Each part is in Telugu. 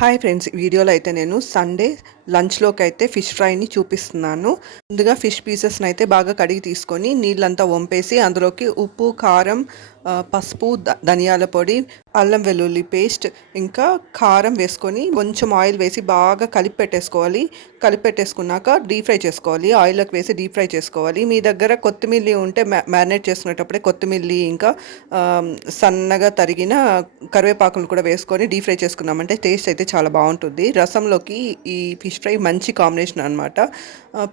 హాయ్ ఫ్రెండ్స్, ఈ వీడియోలో అయితే నేను సండే లంచ్లోకి అయితే ఫిష్ ఫ్రైని చూపిస్తున్నాను. ముందుగా ఫిష్ పీసెస్ని అయితే బాగా కడిగి తీసుకొని నీళ్ళంతా వంపేసి అందులోకి ఉప్పు, కారం, పసుపు, ధనియాల పొడి, అల్లం వెల్లుల్లి పేస్ట్, ఇంకా కారం వేసుకొని కొంచెం ఆయిల్ వేసి బాగా కలిపి పెట్టేసుకోవాలి. కలిపి పెట్టేసుకున్నాక డీప్ ఫ్రై చేసుకోవాలి. ఆయిల్లోకి వేసి డీప్ ఫ్రై చేసుకోవాలి. మీ దగ్గర కొత్తిమీర ఉంటే మ్యారినేట్ చేసుకునేటప్పుడే కొత్తిమీర ఇంకా సన్నగా తరిగిన కరివేపాకులు కూడా వేసుకొని డీప్ ఫ్రై చేసుకున్నామంటే టేస్ట్ అయితే చాలా బాగుంటుంది. రసంలోకి ఈ ఫిష్ ఫ్రై మంచి కాంబినేషన్ అనమాట.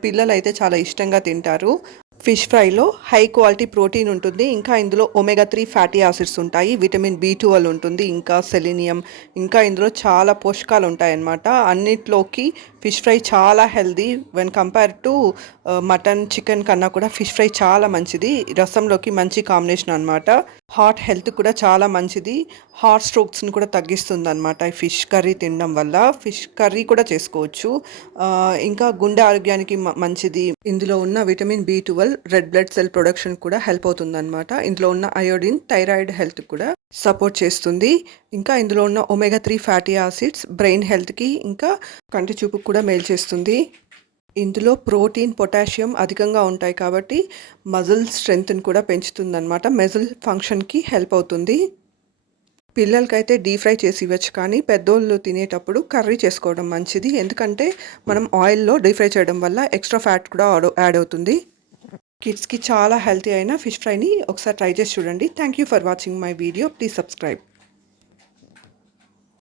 పిల్లలు అయితే చాలా ఇష్టంగా తింటారు. ఫిష్ ఫ్రైలో హై క్వాలిటీ ప్రోటీన్ ఉంటుంది. ఇంకా ఇందులో ఒమేగా 3 ఫ్యాటీ యాసిడ్స్ ఉంటాయి. విటమిన్ B12 ఉంటుంది. ఇంకా సెలీనియం, ఇంకా ఇందులో చాలా పోషకాలు ఉంటాయన్నమాట. అన్నిట్లోకి ఫిష్ ఫ్రై చాలా healthy when compare to mutton, chicken కన్నా కూడా ఫిష్ ఫ్రై చాలా మంచిది. రసంలోకి మంచి కాంబినేషన్ అనమాట. హార్ట్ హెల్త్ కూడా చాలా మంచిది. హార్ట్ స్ట్రోక్స్ని కూడా తగ్గిస్తుంది అనమాట ఈ ఫిష్ కర్రీ తినడం వల్ల. ఫిష్ కర్రీ కూడా చేసుకోవచ్చు. ఇంకా గుండె ఆరోగ్యానికి మంచిది. ఇందులో ఉన్న vitamin B12 red blood cell production కూడా హెల్ప్ అవుతుంది అనమాట. ఇందులో ఉన్న అయోడిన్ థైరాయిడ్ హెల్త్ కూడా సపోర్ట్ చేస్తుంది. ఇంకా ఇందులో ఉన్న ఒమేగా 3 ఫ్యాటీ యాసిడ్స్ బ్రెయిన్ హెల్త్కి, ఇంకా కంటి చూపుకు కూడా మేలు చేస్తుంది. ఇందులో ప్రోటీన్, పొటాషియం అధికంగా ఉంటాయి కాబట్టి మజిల్ స్ట్రెంగ్త్ని కూడా పెంచుతుందన్నమాట. మజిల్ ఫంక్షన్కి హెల్ప్ అవుతుంది. పిల్లలకైతే డీప్ ఫ్రై చేసి ఇవ్వచ్చు, కానీ పెద్దోళ్ళు తినేటప్పుడు కర్రీ చేసుకోవడం మంచిది. ఎందుకంటే మనం ఆయిల్లో డీప్ ఫ్రై చేయడం వల్ల ఎక్స్ట్రా ఫ్యాట్ కూడా యాడ్ అవుతుంది. కిడ్స్కి చాలా హెల్తీ అయిన ఫిష్ ఫ్రైని ఒకసారి ట్రై చేసి చూడండి. Thank you for watching my video. Please subscribe.